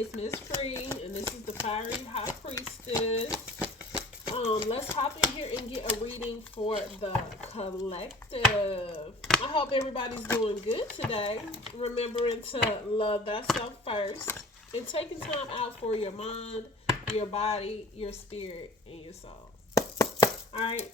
it's Miss Free, and this is the Fiery High Priestess. Let's hop in here and get a reading for the collective. I hope everybody's doing good today. Remembering to love thyself first and taking time out for your mind, your body, your spirit, and your soul. All right.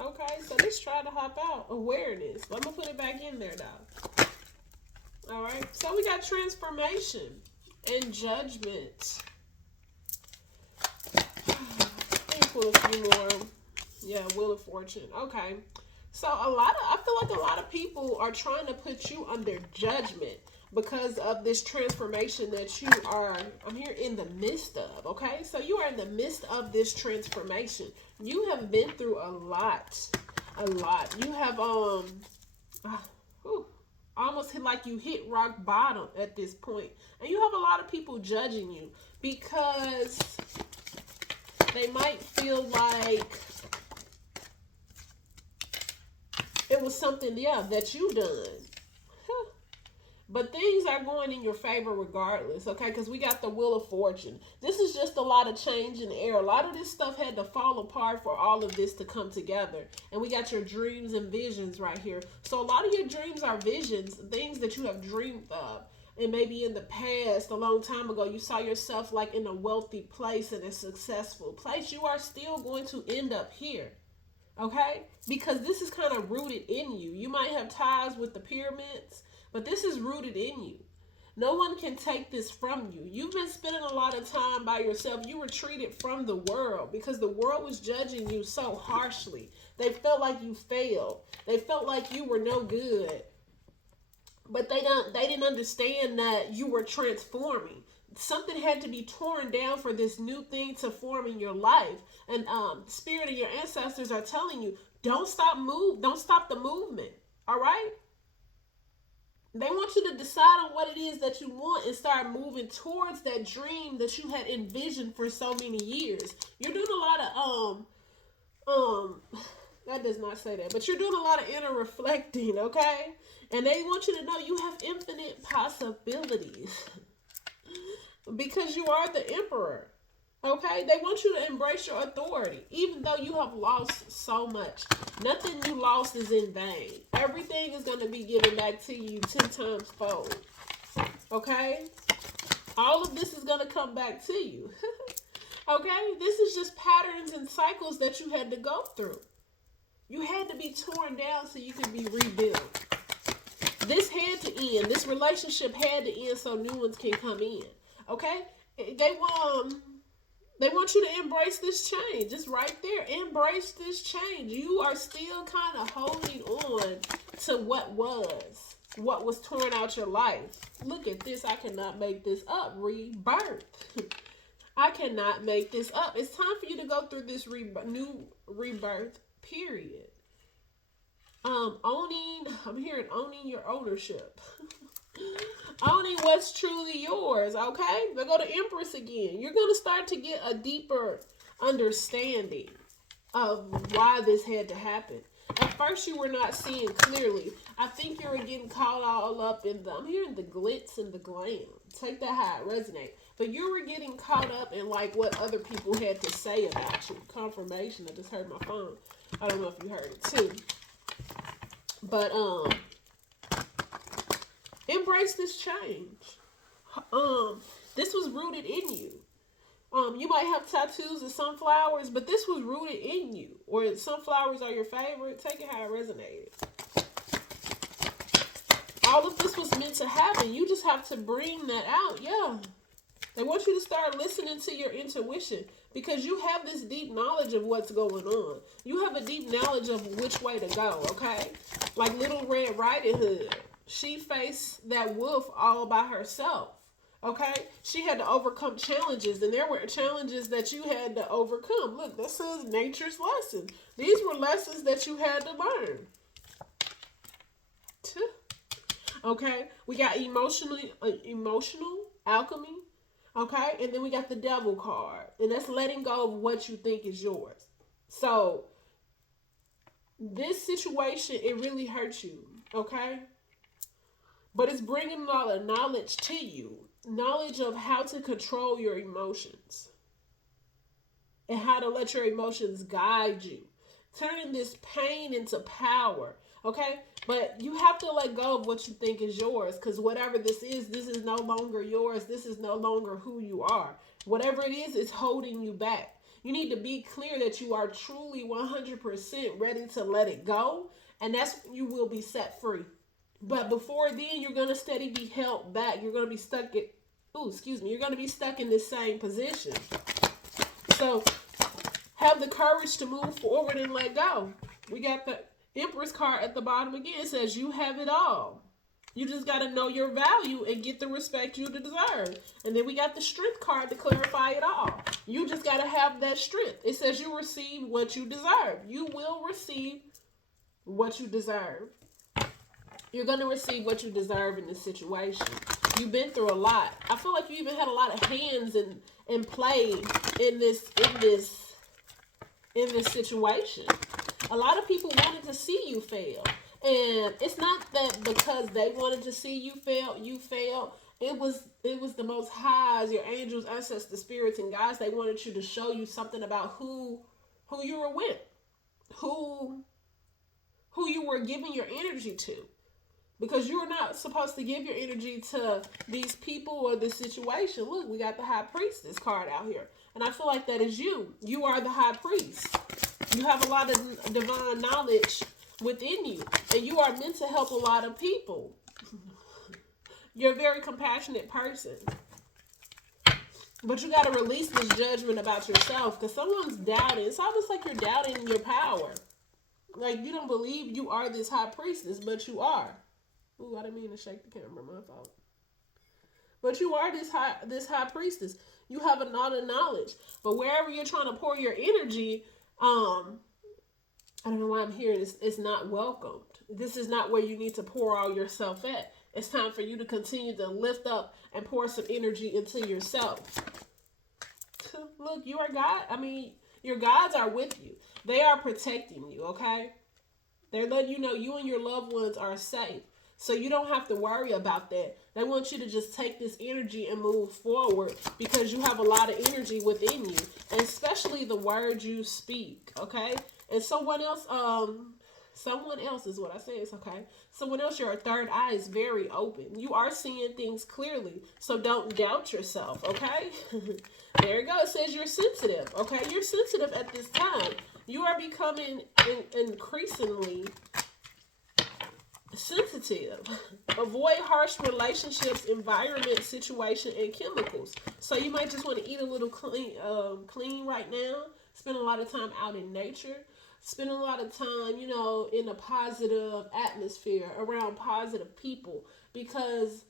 Okay, so let's try to hop out. Awareness. I'm going to put it back in there, though. All right. So we got transformation and judgment. Let me pull a few more. Yeah, Wheel of Fortune. Okay. So I feel like a lot of people are trying to put you under judgment because of this transformation that you are, I'm here, in the midst of, okay? So you are in the midst of this transformation. You have been through a lot. You have, almost like you hit rock bottom at this point. And you have a lot of people judging you because they might feel like it was something, that you done. But things are going in your favor regardless, okay? Because we got the Wheel of Fortune. This is just a lot of change in the air. A lot of this stuff had to fall apart for all of this to come together. And we got your dreams and visions right here. So a lot of your dreams are visions, things that you have dreamed of. And maybe in the past, a long time ago, you saw yourself like in a wealthy place and a successful place. You are still going to end up here, okay? Because this is kind of rooted in you. You might have ties with the pyramids, but this is rooted in you. No one can take this from you. You've been spending a lot of time by yourself. You retreated from the world because the world was judging you so harshly. They felt like you failed. They felt like you were no good. But they didn't understand that you were transforming. Something had to be torn down for this new thing to form in your life. And Spirit and your ancestors are telling you, don't stop the movement. All right? They want you to decide on what it is that you want and start moving towards that dream that you had envisioned for so many years. You're doing a lot of, that does not say that, but you're doing a lot of inner reflecting, okay? And they want you to know you have infinite possibilities because you are the emperor, okay? They want you to embrace your authority, even though you have lost so much. Nothing you lost is in vain. Everything is going to be given back to you 10 times fold, okay? All of this is going to come back to you, okay? This is just patterns and cycles that you had to go through. You had to be torn down so you could be rebuilt. This had to end. This relationship had to end so new ones can come in, okay? They want you to embrace this change. It's right there. Embrace this change. You are still kind of holding on to what was torn out your life. Look at this. I cannot make this up. Rebirth. I cannot make this up. It's time for you to go through this new rebirth period. I'm hearing owning your ownership. Owning what's truly yours, okay? Now go to Empress again. You're going to start to get a deeper understanding of why this had to happen. At first, you were not seeing clearly. I think you were getting caught all up in I'm hearing the glitz and the glam. Take that how it resonates. But you were getting caught up in like what other people had to say about you. Confirmation. I just heard my phone. I don't know if you heard it too. But, embrace this change. This was rooted in you. You might have tattoos of sunflowers, but this was rooted in you. Or sunflowers are your favorite. Take it how it resonated. All of this was meant to happen. You just have to bring that out. Yeah. They want you to start listening to your intuition because you have this deep knowledge of what's going on. You have a deep knowledge of which way to go, okay? Like Little Red Riding Hood. She faced that wolf all by herself, okay? She had to overcome challenges, and there were challenges that you had to overcome. Look, this is nature's lesson. These were lessons that you had to learn. Okay? We got emotional alchemy, okay? And then we got the devil card, and that's letting go of what you think is yours. So, this situation, it really hurts you, okay? But it's bringing all the knowledge to you. Knowledge of how to control your emotions. And how to let your emotions guide you. Turning this pain into power. Okay? But you have to let go of what you think is yours. Because whatever this is no longer yours. This is no longer who you are. Whatever it is, it's holding you back. You need to be clear that you are truly 100% ready to let it go. And that's when you will be set free. But before then, you're going to steady be held back. You're going to be stuck at, you're going to be stuck in this same position. So have the courage to move forward and let go. We got the Empress card at the bottom again. It says you have it all. You just got to know your value and get the respect you deserve. And then we got the Strength card to clarify it all. You just got to have that strength. It says you receive what you deserve. You will receive what you deserve. You're going to receive what you deserve in this situation. You've been through a lot. I feel like you even had a lot of hands and play in this situation. A lot of people wanted to see you fail. And it's not that because they wanted to see you failed. It was the Most Highs, your angels, ancestors, spirits, and guides. They wanted you to show you something about who you were with, who you were giving your energy to. Because you are not supposed to give your energy to these people or this situation. Look, we got the High Priestess card out here. And I feel like that is you. You are the High Priest. You have a lot of divine knowledge within you. And you are meant to help a lot of people. You're a very compassionate person. But you got to release this judgment about yourself. Because someone's doubting. It's almost like you're doubting your power. Like you don't believe you are this High Priestess, but you are. Ooh, I didn't mean to shake the camera, my fault. But you are this high priestess. You have a lot of knowledge. But wherever you're trying to pour your energy, I don't know why I'm hearing this, it's not welcomed. This is not where you need to pour all yourself at. It's time for you to continue to lift up and pour some energy into yourself. Look, you are God. I mean, your gods are with you. They are protecting you, okay? They're letting you know you and your loved ones are safe. So you don't have to worry about that. They want you to just take this energy and move forward because you have a lot of energy within you, and especially the words you speak, okay? And someone else is what I say, it's okay. Someone else, your third eye is very open. You are seeing things clearly, so don't doubt yourself, okay? There you go. It says you're sensitive, okay? You're sensitive at this time. You are becoming increasingly sensitive. Avoid harsh relationships, environment, situation, and chemicals. So you might just want to eat a little clean right now. Spend a lot of time out in nature. Spend a lot of time, in a positive atmosphere around positive people because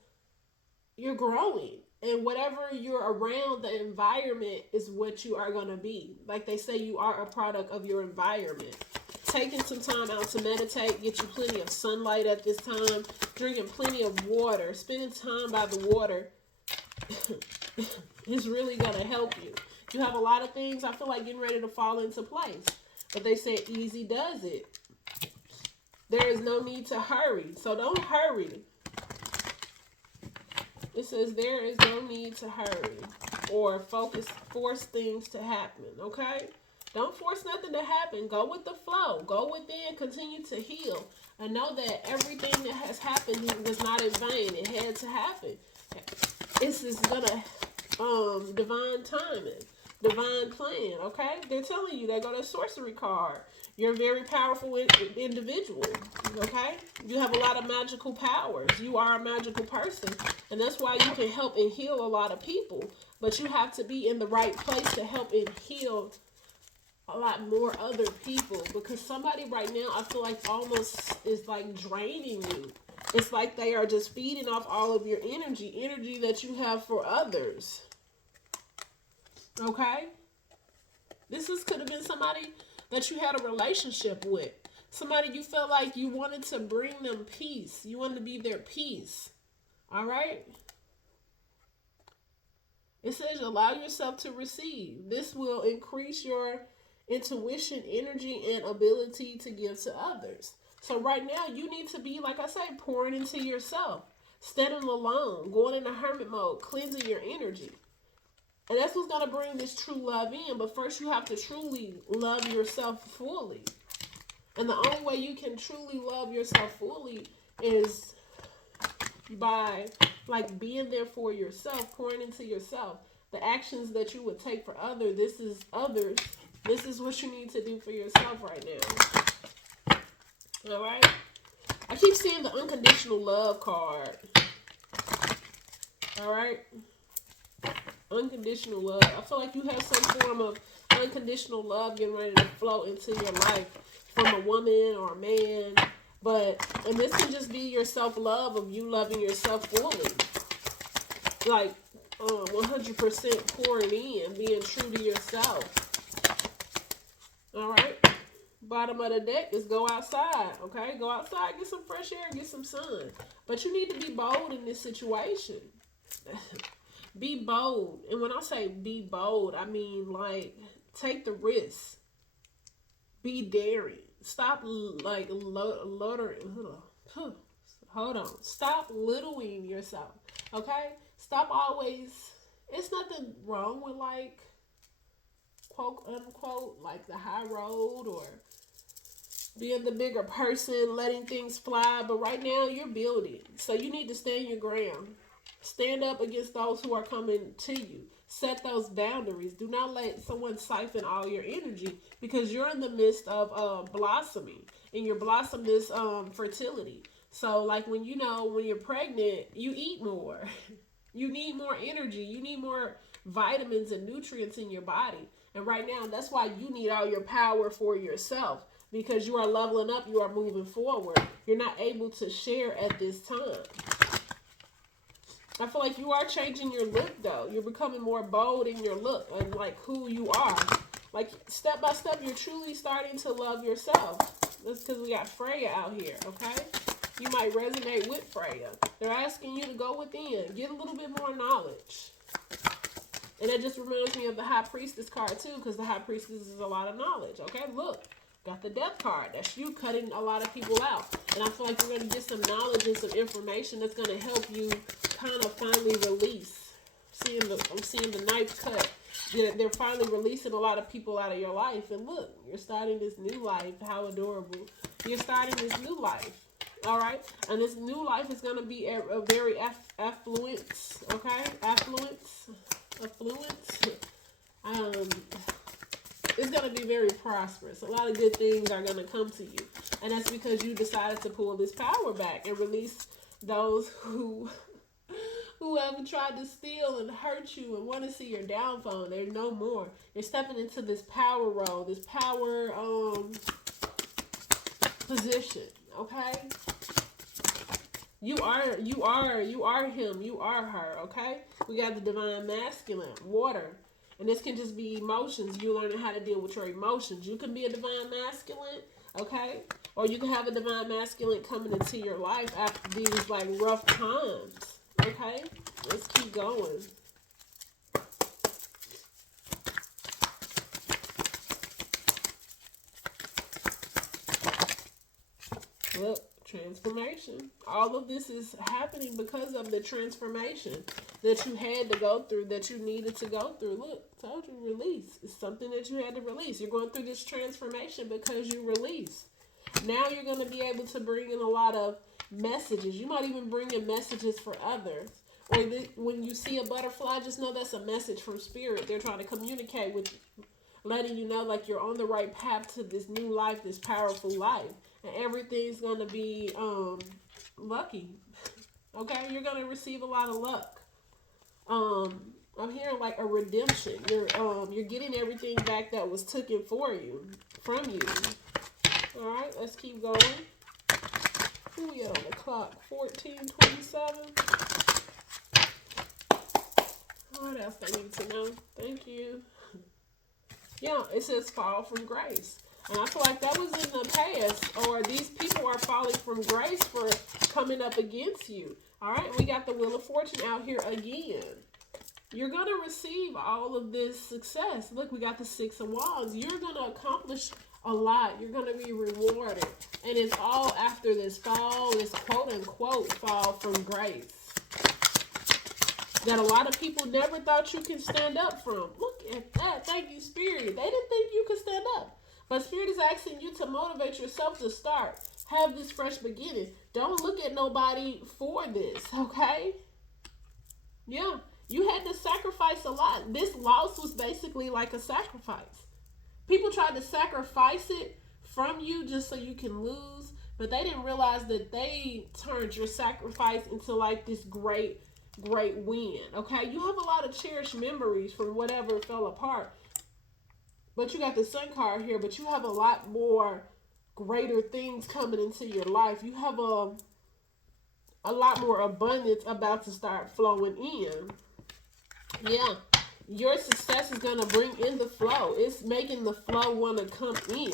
you're growing. And whatever you're around, the environment is what you are going to be. Like they say, you are a product of your environment. Taking some time out to meditate, get you plenty of sunlight at this time, drinking plenty of water, spending time by the water is really going to help you. You have a lot of things, I feel like, getting ready to fall into place. But they say easy does it. There is no need to hurry. So don't hurry. It says there is no need to hurry or force things to happen, okay? Don't force nothing to happen. Go with the flow. Go within. Continue to heal. And know that everything that has happened was not in vain. It had to happen. This is gonna divine timing, divine plan. Okay, they're telling you. They go to sorcery card. You're a very powerful individual. Okay, you have a lot of magical powers. You are a magical person, and that's why you can help and heal a lot of people. But you have to be in the right place to help and heal a lot more other people, because somebody right now I feel like almost is like draining you. It's like they are just feeding off all of your energy that you have for others. Okay, this could have been somebody that you had a relationship with, somebody you felt like you wanted to bring them peace, you wanted to be their peace. All right, it says allow yourself to receive. This will increase your intuition, energy, and ability to give to others. So right now you need to be, like I say, pouring into yourself. standing alone, going into hermit mode, cleansing your energy. And that's what's going to bring this true love in. But first you have to truly love yourself fully. And the only way you can truly love yourself fully is by like being there for yourself, pouring into yourself. The actions that you would take for others, this is what you need to do for yourself right now. All right? I keep seeing the unconditional love card. All right? Unconditional love. I feel like you have some form of unconditional love getting ready to flow into your life from a woman or a man. And this can just be your self-love of you loving yourself fully. Like 100% pouring in, being true to yourself. All right. Bottom of the deck is go outside. Okay. Go outside, get some fresh air, get some sun. But you need to be bold in this situation. Be bold. And when I say be bold, I mean like take the risk. Be daring. Stop like hold on. Stop littling yourself. Okay? Stop always. It's nothing wrong with like quote unquote like the high road or being the bigger person, letting things fly. But right now you're building. So you need to stand your ground. Stand up against those who are coming to you. Set those boundaries. Do not let someone siphon all your energy because you're in the midst of blossoming. And your blossom is fertility. So like when you're pregnant, you eat more. You need more energy. You need more vitamins and nutrients in your body. And right now, that's why you need all your power for yourself. Because you are leveling up. You are moving forward. You're not able to share at this time. I feel like you are changing your look, though. You're becoming more bold in your look and, like, who you are. Like, step by step, you're truly starting to love yourself. That's because we got Freya out here, okay? You might resonate with Freya. They're asking you to go within. Get a little bit more knowledge. And that just reminds me of the High Priestess card, too, because the High Priestess is a lot of knowledge, okay? Look, got the Death card. That's you cutting a lot of people out. And I feel like you're going to get some knowledge and some information that's going to help you kind of finally release. I'm seeing the knife cut. They're finally releasing a lot of people out of your life. And look, you're starting this new life. How adorable. You're starting this new life. All right? And this new life is going to be a very affluence. Okay? Affluence. It's going to be very prosperous. A lot of good things are going to come to you. And that's because you decided to pull this power back and release those who have tried to steal and hurt you and want to see your downfall. There's no more. You're stepping into this power role, this power position. Okay? You are him. You are her. Okay? We got the divine masculine, water. And this can just be emotions. You learning how to deal with your emotions. You can be a divine masculine, okay? Or you can have a divine masculine coming into your life after these like rough times, okay? Let's keep going. Look, transformation. All of this is happening because of the transformation that you had to go through, that you needed to go through. Look, told you, release. It's something that you had to release. You're going through this transformation because you release. Now you're going to be able to bring in a lot of messages. You might even bring in messages for others. Or when you see a butterfly, just know that's a message from spirit. They're trying to communicate with you, letting you know like you're on the right path to this new life, this powerful life. And everything's going to be lucky. Okay? You're going to receive a lot of luck. I'm hearing like a redemption. You're getting everything back that was taken from you. All right, let's keep going. Who we at on the clock? 14:27. What else I need to know? Thank you. Yeah, it says fall from grace. And I feel like that was in the past, or these people are falling from grace for coming up against you. All right, we got the Wheel of Fortune out here again. You're going to receive all of this success. Look, we got the Six of Wands. You're going to accomplish a lot. You're going to be rewarded. And it's all after this fall, this quote-unquote fall from grace that a lot of people never thought you could stand up from. Look at that. Thank you, Spirit. They didn't think you could stand up. But Spirit is asking you to motivate yourself to start. Have this fresh beginning. Don't look at nobody for this, okay? Yeah, you had to sacrifice a lot. This loss was basically like a sacrifice. People tried to sacrifice it from you just so you can lose, but they didn't realize that they turned your sacrifice into like this great win, okay? You have a lot of cherished memories from whatever fell apart, but you got the Sun card here, but you have a lot more greater things coming into your life. You have a lot more abundance about to start flowing in. Yeah, your success is going to bring in the flow. It's making the flow want to come in.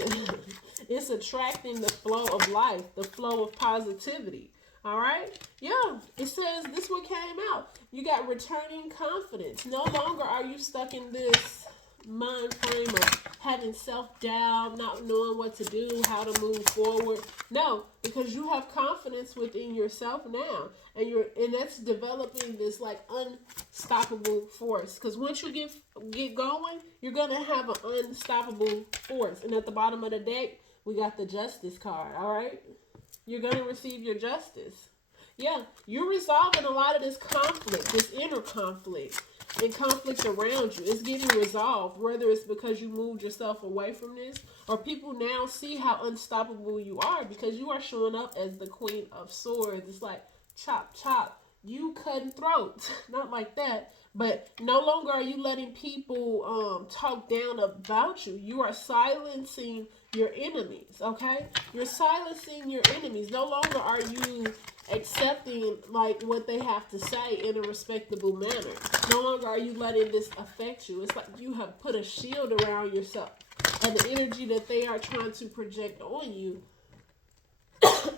It's attracting the flow of life, the flow of positivity. All right? Yeah, it says this one came out. You got returning confidence. No longer are you stuck in this mind frame of having self-doubt, not knowing what to do, how to move forward. No, because you have confidence within yourself now, and that's developing this like unstoppable force. Because once you get going, you're gonna have an unstoppable force. And at the bottom of the deck, we got the Justice card. All right, you're gonna receive your justice. Yeah, you're resolving a lot of this conflict, this inner conflict. And conflict around you. It's getting resolved, whether it's because you moved yourself away from this or people now see how unstoppable you are because you are showing up as the Queen of Swords. It's like chop, chop, you cutting throats. Not like that, but no longer are you letting people talk down about you. You are silencing your enemies, okay? You're silencing your enemies. No longer are you accepting like what they have to say in a respectable manner. No longer are you letting this affect you. It's like you have put a shield around yourself, and the energy that they are trying to project on you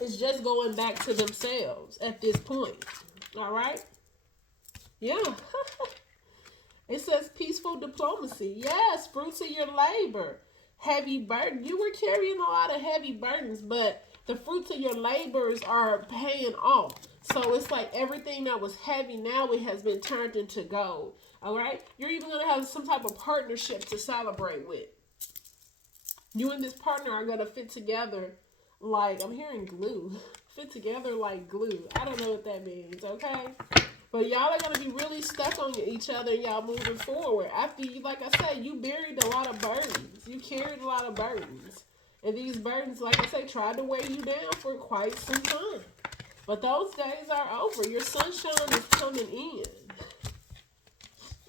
is just going back to themselves at this point. All right? Yeah. It says peaceful diplomacy. Yes, fruits of your labor. Heavy burden. You were carrying a lot of heavy burdens, but the fruits of your labors are paying off. So it's like everything that was heavy, now it has been turned into gold. All right? You're even going to have some type of partnership to celebrate with. You and this partner are going to fit together like, I'm hearing glue. Fit together like glue. I don't know what that means, okay? But y'all are going to be really stuck on each other and y'all moving forward. After you, like I said, you buried a lot of burdens. You carried a lot of burdens. And these burdens, like I say, tried to weigh you down for quite some time. But those days are over. Your sunshine is coming in.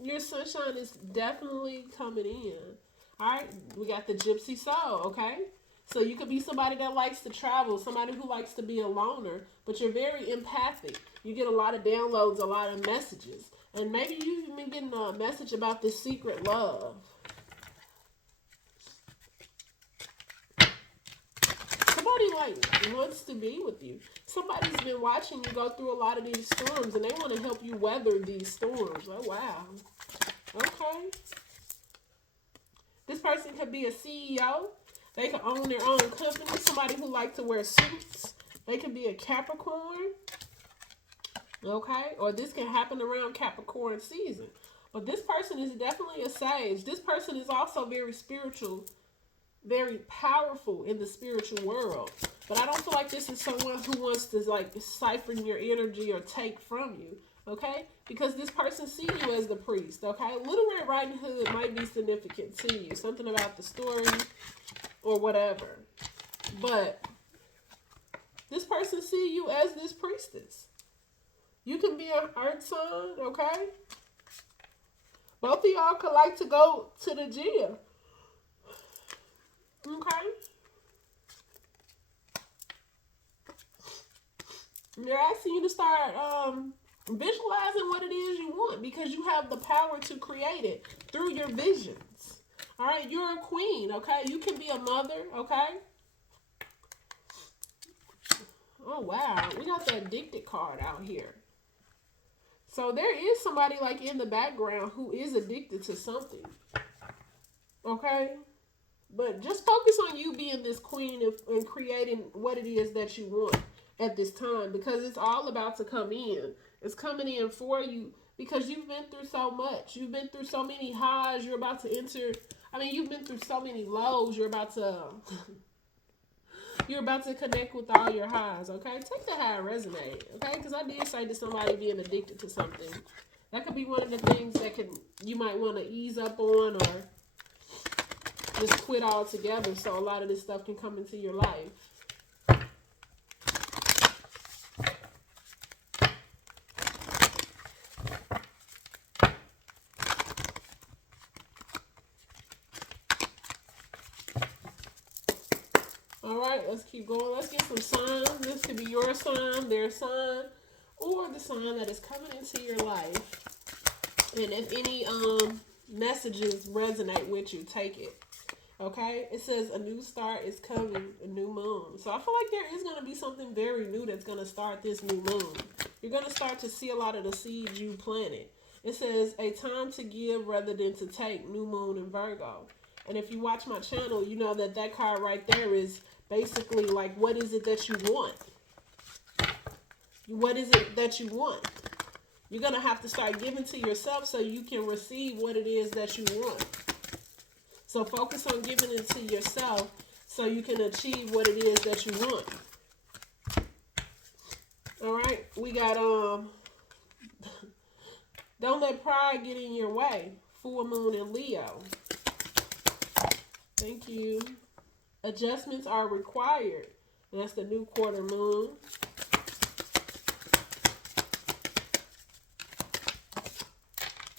Your sunshine is definitely coming in. All right, we got the Gypsy Soul, okay? So you could be somebody that likes to travel, somebody who likes to be a loner, but you're very empathic. You get a lot of downloads, a lot of messages. And maybe you've been getting a message about this secret love. Somebody like wants to be with you. Somebody's been watching you go through a lot of these storms and they want to help you weather these storms. Oh, wow. Okay. This person could be a CEO. They could own their own company. Somebody who likes to wear suits. They could be a Capricorn. Okay. Or this can happen around Capricorn season. But this person is definitely a sage. This person is also very spiritual, very powerful in the spiritual world. But I don't feel like this is someone who wants to like siphon your energy or take from you. Okay? Because this person sees you as the priest. Okay? Little Red Riding Hood might be significant to you. Something about the story or whatever. But this person sees you as this priestess. You can be an earth sign. Okay? Both of y'all could like to go to the gym. Okay? They're asking you to start visualizing what it is you want because you have the power to create it through your visions. All right? You're a queen, okay? You can be a mother, okay? Oh, wow. We got the addicted card out here. So there is somebody like in the background who is addicted to something. Okay? But just focus on you being this queen and creating what it is that you want at this time, because it's all about to come in. It's coming in for you because you've been through so much. You've been through so many highs. You're about to enter. I mean, you've been through so many lows. You're about to you're about to connect with all your highs. Okay, take the high and resonate. Okay, because I did say to somebody being addicted to something. That could be one of the things that you might want to ease up on, or just quit altogether, so a lot of this stuff can come into your life. All right, let's keep going. Let's get some signs. This could be your sign, their sign, or the sign that is coming into your life. And if any messages resonate with you, take it. Okay, it says a new start is coming, a new moon. So I feel like there is going to be something very new that's going to start this new moon. You're going to start to see a lot of the seeds you planted. It says a time to give rather than to take, new moon in Virgo. And if you watch my channel, you know that that card right there is basically like, what is it that you want? What is it that you want? You're going to have to start giving to yourself so you can receive what it is that you want. So focus on giving it to yourself so you can achieve what it is that you want. All right, we got don't let pride get in your way. Full moon in Leo. Thank you. Adjustments are required. That's the new quarter moon.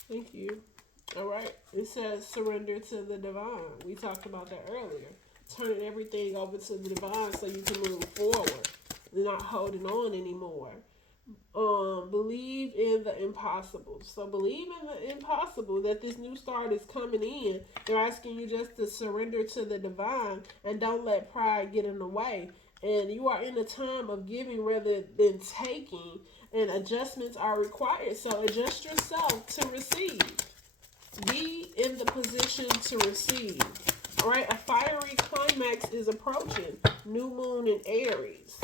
Thank you. All right. It says surrender to the divine. We talked about that earlier. Turning everything over to the divine so you can move forward. Not holding on anymore. Believe in the impossible. So believe in the impossible, that this new start is coming in. They're asking you just to surrender to the divine and don't let pride get in the way. And you are in a time of giving rather than taking, and adjustments are required. So adjust yourself to receive. Be in the position to receive. All right, a fiery climax is approaching. New moon in Aries.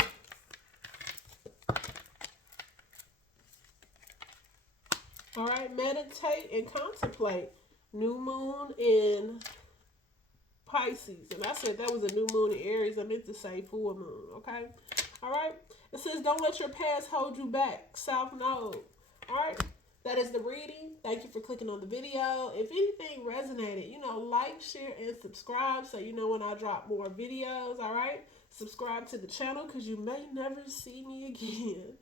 All right, meditate and contemplate. New moon in Pisces. And I said that was a new moon in Aries. I meant to say full moon, okay? All right. It says don't let your past hold you back. South Node. All right. That is the reading. Thank you for clicking on the video. If anything resonated, like, share, and subscribe so you know when I drop more videos, all right? Subscribe to the channel because you may never see me again.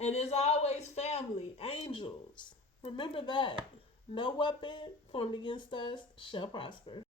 And as always, family, angels, remember that no weapon formed against us shall prosper.